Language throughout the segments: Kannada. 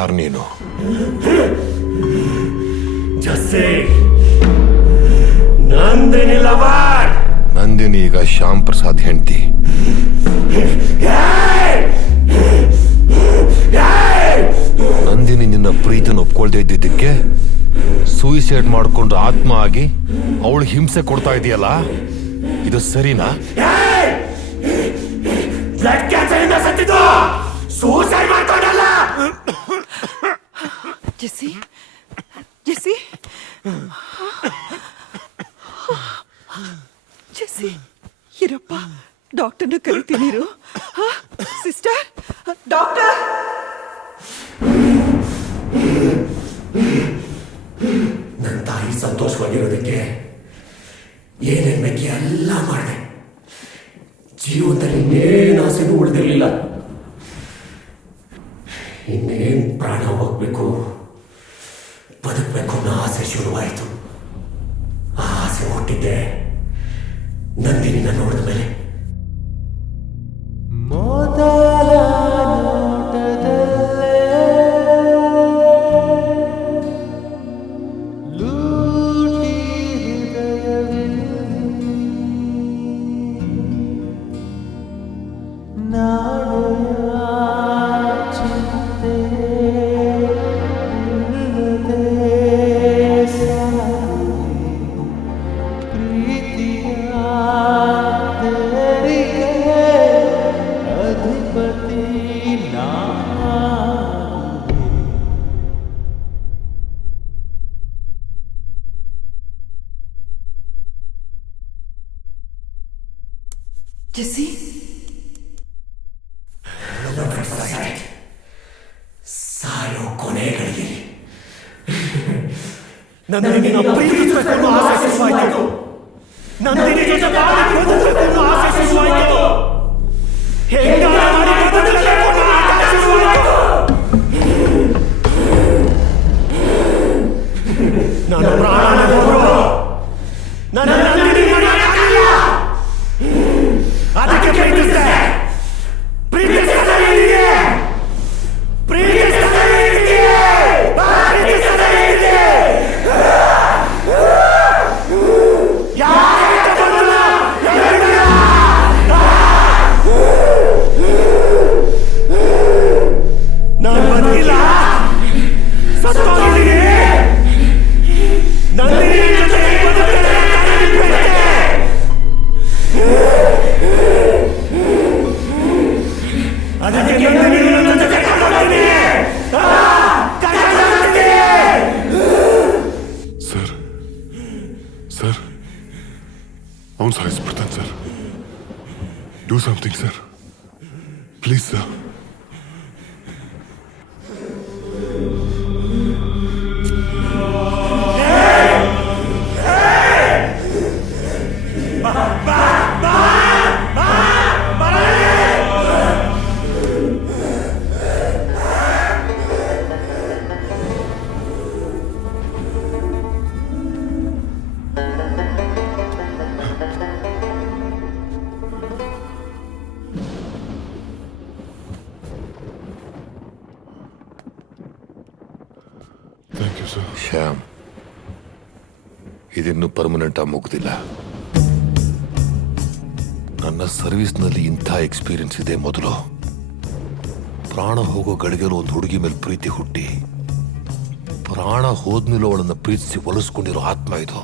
ಯಾರು ನೀನು? ಜಸ್ಸಿ, ನಂದಿನಿ ಲವರ್. ನಂದಿನಿ ಈಗ ಶ್ಯಾಮ್ ಪ್ರಸಾದ್ ಹೆಂಡತಿ. ನಂದಿನಿ ನಿನ್ನ ಪ್ರೀತಿನ ಒಪ್ಕೊಳ್ದೇ ಇದ್ದಿದ್ದಕ್ಕೆ ಸೂಯಿಸೈಡ್ ಮಾಡ್ಕೊಂಡು ಆತ್ಮ ಆಗಿ ಅವಳು ಹಿಂಸೆ ಕೊಡ್ತಾ ಇದೆಯಲ್ಲ, ಇದು ಸರಿನಾ? ಬ್ಲಡ್ ಕ್ಯಾನ್ಸರ್ ಇಂದ ಸತ್ತಿದ್ದು, ಸೂಸೈಡ್ ಮಾಡ್ಕೊಂಡಲ್ಲ. ಜೆಸ್ಸಿ, ಜೆಸ್ಸಿ, ಜೆಸ್ಸಿ, ಇರಪ್ಪ, ಡಾಕ್ಟರ್ನ ಕರಿತೀನಿ. Sister, doctor. ನನ್ನ ತಾಯಿ ಸಂತೋಷವಾಗಿರೋದಕ್ಕೆ ಏನೇನ್ ಬೇಕಿ ಎಲ್ಲ ಮಾಡಿದೆ. ಜೀವನದಲ್ಲಿ ಇನ್ನೇನು ಆಸೆನೂ ಉಳಿದಿರಲಿಲ್ಲ. ಇನ್ನೇನ್ ಪ್ರಾಣ ಹೋಗ್ಬೇಕು, ಬದುಕಬೇಕು ಅನ್ನೋ ಆಸೆ ಶುರುವಾಯಿತು. ಆ ಆಸೆ ಹುಟ್ಟಿದ್ದೆ ನಂದಿನಿನ ನೋಡಿದ ಮೇಲೆ. ಜೆಸ್ಸಿ, ಸಾಯೋ ಕೊನೆಗಳಿಗೆ ನಂದಿನಿನ ಪ್ರೀತಿಸಬೇಕು ಅನ್ನೋ ಆಸೆ ಶುರುವಾಯಿತು. ನಂದಿನಿ ಜೊತೆ ಬಾಳಿ ಬದುಕಬೇಕು ಅನ್ನೋ ಆಸೆ ಶುರುವಾಯಿತು. ಹೆಂಗಾರ ಮಾಡಿ ಬದುಕಬೇಕು ಅನ್ನೋ ಆಸೆ ಶುರುವಾಯಿತು. ನಾನು ಪ್ರಾಣ ಹೋದ್ರು ನನ್ನ ನಂದಿನಿ ಮನೆಯಾಗಿಲ್ಲ. ಅದಕ್ಕೆ ಪ್ರೀತಿಸಿದೆ, ಪ್ರೀತಿಸಿದೆ ನಿನಗೆ, ಪ್ರೀತಿಸಿದೆ ನಿನಗೆ, ಪ್ರೀತಿಸಿದೆ ನಿನಗೆ. ಯಾಕೆ ಬಂದಿಲ್ಲ? ನಾನು ಬಂದಿಲ್ಲ, ಸತ್ತೋಗಿದ್ದೀನಿ. ನಂದಿನಿ ಜೊತೆ ಬದುಕಿದ್ರೆ ಅದಕ್ಕೆ ನಂದಿನಿ ಜೊತೆ ಕರ್ಕೊಂಡ್ಬರ್ತೀನಿ. ಸರ್, ಸರ್, ಅವನು ಸಾಯಿಸ್ಬಿಡ್ತಾನೆ sir. Do something sir, please sir. Shyam, ಇದಿನ್ನೂ ಪರ್ಮನೆಂಟ್ ಆಗಿ ಮುಗ್ದಿಲ್ಲ. ನನ್ನ ಸರ್ವಿಸ್ನಲ್ಲಿ ಇಂಥ ಎಕ್ಸ್ಪೀರಿಯನ್ಸ್ ಇದೆ ಮೊದಲು. ಪ್ರಾಣ ಹೋಗೋ ಗಳಿಗೆಲು ಒಂದು ಹುಡುಗಿ ಮೇಲೆ ಪ್ರೀತಿ ಹುಟ್ಟಿ, ಪ್ರಾಣ ಹೋದ್ಮೇಲೆ ಅವಳನ್ನು ಪ್ರೀತಿಸಿ ಒಲಿಸ್ಕೊಂಡಿರೋ ಆತ್ಮ ಇದು.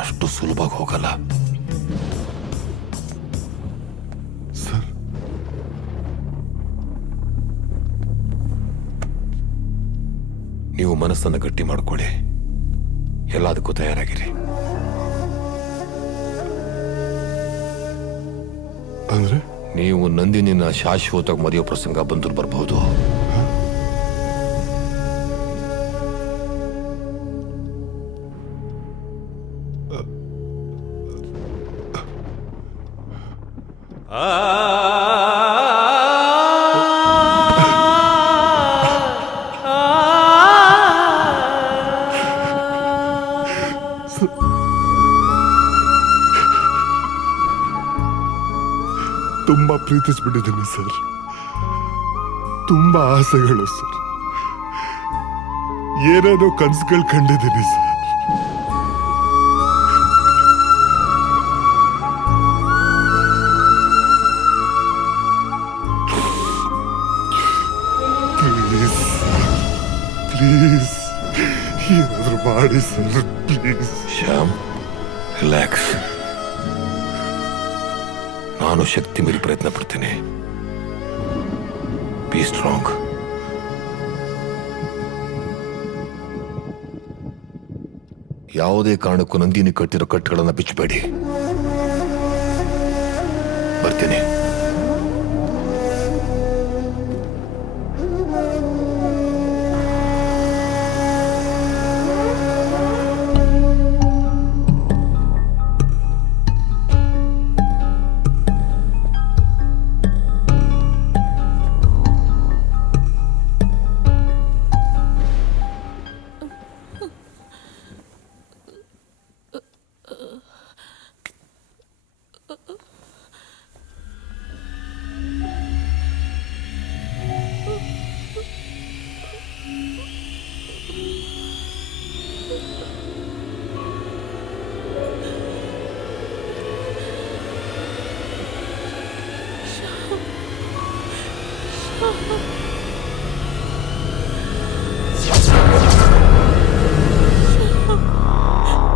ಅಷ್ಟು ಸುಲಭವಾಗಿ ಹೋಗಲ್ಲ ಸರ್. ನೀವು ಮನಸ್ಸನ್ನು ಗಟ್ಟಿ ಮಾಡ್ಕೊಳ್ಳಿ, ಎಲ್ಲದಕ್ಕೂ ತಯಾರಾಗಿರಿ. ಅಂದ್ರೆ ನೀವು ನಂದಿನಿನ ಶಾಶ್ವತವಾಗಿ ಮದುವೆ ಪ್ರಸಂಗ ಬಂದು ಬರಬಹುದು. ತುಂಬಾ ಪ್ರೀತಿಸ್ಬಿಟ್ಟಿದ್ದೀನಿ ಸರ್. ತುಂಬಾ ಆಸೆಗಳು ಸರ್. ಏನೇನೋ ಕನ್ಸುಗಳು ಕಂಡಿದ್ದೀನಿ ಸರ್. ಪ್ಲೀಸ್ ಪ್ಲೀಸ್ ಏನಾದ್ರು ಮಾಡಿ ಸರ್, ಪ್ಲೀಸ್. ಶ್ಯಾಮ್, ರಿಲ್ಯಾಕ್ಸ್. ನಾನು ಶಕ್ತಿ ಮೀರಿ ಪ್ರಯತ್ನ ಪಡ್ತೀನಿ. Be strong. ಯಾವುದೇ ಕಾರಣಕ್ಕೂ ನಂದಿನಿ ಕಟ್ಟಿರೋ ಕಟ್ಟುಗಳನ್ನು ಬಿಚ್ಚಬೇಡಿ. ಬರ್ತೀನಿ.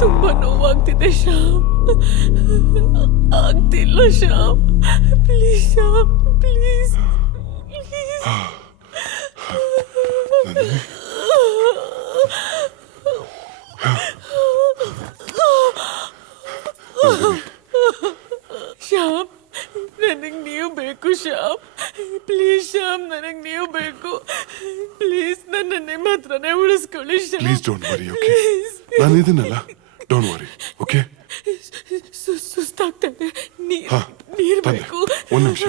ತುಂಬಾ ನೋವಾಗ್ತಿದೆ ಶ್ಯಾಮ್. ಆಗ್ತಿಲ್ಲ Shyam. Please Shyam, please please. Shyam, ನನಗೆ ನೀವು ಬೇಕು ಶ್ಯಾಮ್. ಪ್ಲೀಸ್ ಶ್ಯಾಮ್, ನನಗೆ ನೀವು ಬೇಕು. ಪ್ಲೀಸ್ ನನ್ನ ನಿಮ್ಮ ಹತ್ರನೇ ಉಳಿಸ್ಕೊಳ್ಳಿ Shyam. Please don't worry, okay? ನಾನು ಇದನ್ನಲ್ಲ, ಡೋಂಟ್ ವರಿ, ಓಕೆ? ಸುಸ್ತಾಗ್ತಾ ಇದೆ. ನೀರು ಬೇಕು. ಒಂದು ನಿಮಿಷ.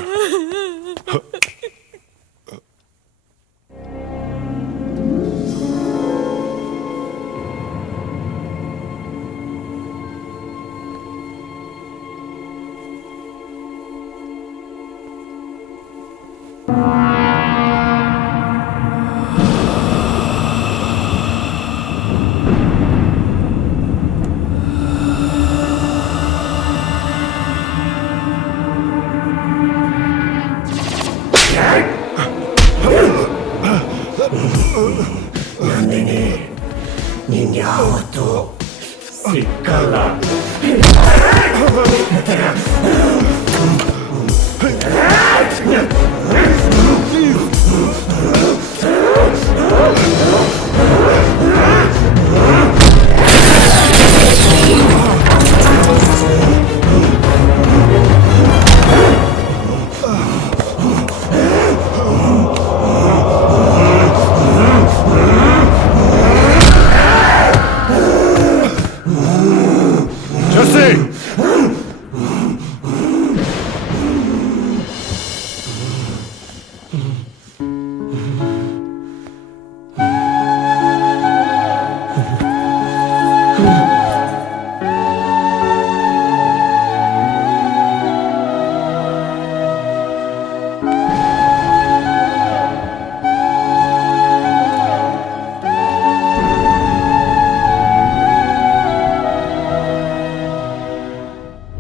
ನಂದಿನಿ, ನಿನ್ಯಾವತ್ತೂ ಸಿಕ್ಕಲ್ಲ.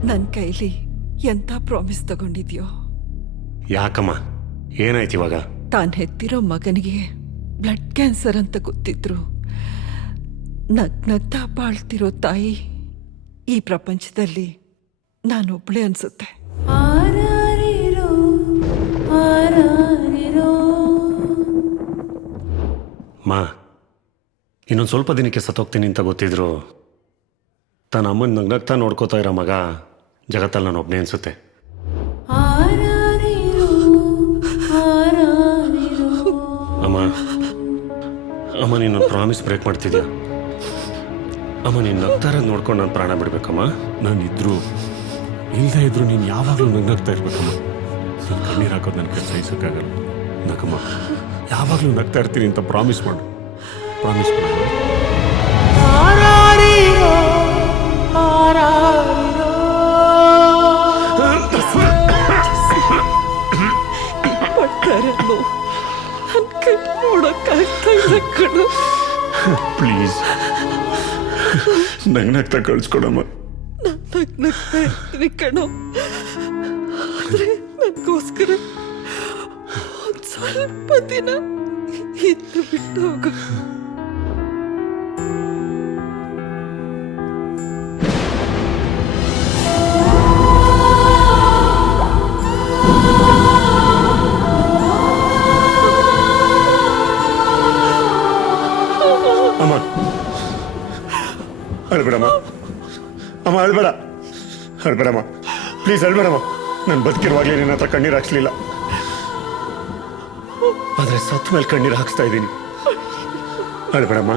ನನ್ನ ಕೈಲಿ ಎಂತ ಪ್ರಾಮಿಸ್ ತಗೊಂಡಿದ್ಯೋ? ಯಾಕಮ್ಮ, ಏನಾಯ್ತು ಇವಾಗ? ತಾನು ಹೆತ್ತಿರೋ ಮಗನಿಗೆ ಬ್ಲಡ್ ಕ್ಯಾನ್ಸರ್ ಅಂತ ಗೊತ್ತಿದ್ರು ನಗ್ನಗ್ತಾ ಬಾಳ್ತಿರೋ ತಾಯಿ ಈ ಪ್ರಪಂಚದಲ್ಲಿ ನಾನೊಬ್ಳೆ ಅನ್ಸುತ್ತೆ. ಮಾ, ಇನ್ನೊಂದು ಸ್ವಲ್ಪ ದಿನಕ್ಕೆ ಸತ್ತೋಗ್ತೀನಿ ಅಂತ ಗೊತ್ತಿದ್ರು ತನ್ನ ಅಮ್ಮನ ನಗ್ನಗ್ತಾ ನೋಡ್ಕೋತಾ ಇರೋ ಮಗ ಜಗತ್ತಲ್ಲಿ ನಾನು ಒಬ್ಬನೇ ಅನ್ಸುತ್ತೆ. ಅಮ್ಮ, ಅಮ್ಮ ನೀನು ಪ್ರಾಮಿಸ್ ಬ್ರೇಕ್ ಮಾಡ್ತಿದ್ಯಾ? ಅಮ್ಮ ನೀನು ನಗ್ತಾರ ನೋಡ್ಕೊಂಡು ನಾನು ಪ್ರಾಣ ಬಿಡ್ಬೇಕಮ್ಮ. ನಾನು ಇದ್ರು ಇಲ್ಲದೆ ಇದ್ರು ನೀನು ಯಾವಾಗಲೂ ನಗ್ನಗ್ತಾ ಇರ್ಬೇಕಮ್ಮ. ನೀನು ಕಣ್ಣೀರು ಹಾಕೋದು ನನಗೆ ಸಹಿಸೋಕ್ಕಾಗಲ್ಲ. ನಗಮ್ಮ, ಯಾವಾಗಲೂ ನಗ್ತಾ ಇರ್ತೀನಿ ಅಂತ ಪ್ರಾಮಿಸ್ ಮಾಡು. ಪ್ರಾಮಿಸ್ ಮಾಡು. ಪ್ಲೀಸ್ ನಗ್ನಗ್ತಾ ಕಳ್ಸ್ಕೊಡಮ್ಮ. ನಗ್ನಗ್ತಾ ಇರ್ತೀನಿ ಕಣೋ, ಆದ್ರೆ ನನಗೋಸ್ಕರ ಒಂದ್ ಸ್ವಲ್ಪ ದಿನ ಇದ್ದು ಬಿಟ್ಟು ಹೋಗು. ಅಮ್ಮ ಅಳ್ಬೇಡಮ್ಮ, ಅಮ್ಮ ಅಳ್ಬೇಡ, ಅಳ್ಬೇಡಮ್ಮ ಪ್ಲೀಸ್ ಅಳ್ಬೇಡಮ್ಮ. ನಾನು ಬದುಕಿರುವಾಗಲೇ ನಿನ್ನ ಹತ್ರ ಕಣ್ಣೀರು ಹಾಕ್ಸ್ಲಿಲ್ಲ, ಆದರೆ ಸತ್ತ ಮೇಲೆ ಕಣ್ಣೀರು ಹಾಕ್ಸ್ತಾ ಇದ್ದೀನಿ. ಅಳ್ಬೇಡಮ್ಮ.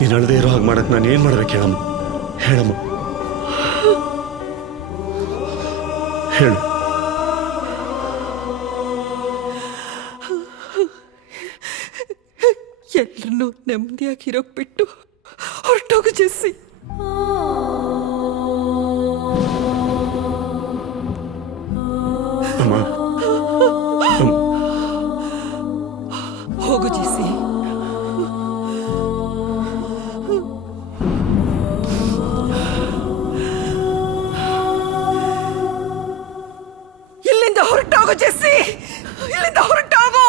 ನೀನು ಅಳದೇ ಇರೋ ಹಾಗೆ ಮಾಡಕ್ಕೆ ನಾನು ಏನು ಮಾಡ್ಬೇಕು ಹೇಳಮ್ಮ, ಹೇಳಮ್ಮ, ಹೇಳು. ಎಲ್ಲರನ್ನೂ ನೆಮ್ಮದಿಯಾಗಿರೋಕ್ ಬಿಟ್ಟು ಹೊರಟೋಗು ಜೆಸ್ಸಿ. ಅಮ್ಮ ಹೋಗು ಜೆಸ್ಸಿ. ಇಲ್ಲಿಂದ ಹೊರಟೋಗು ಜೆಸ್ಸಿ, ಇಲ್ಲಿಂದ ಹೊರಟೋಗು.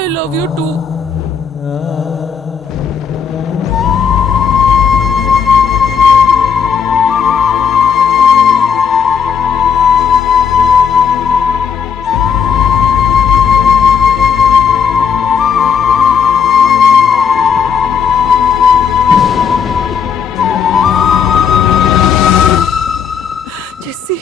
I love you too. Jessie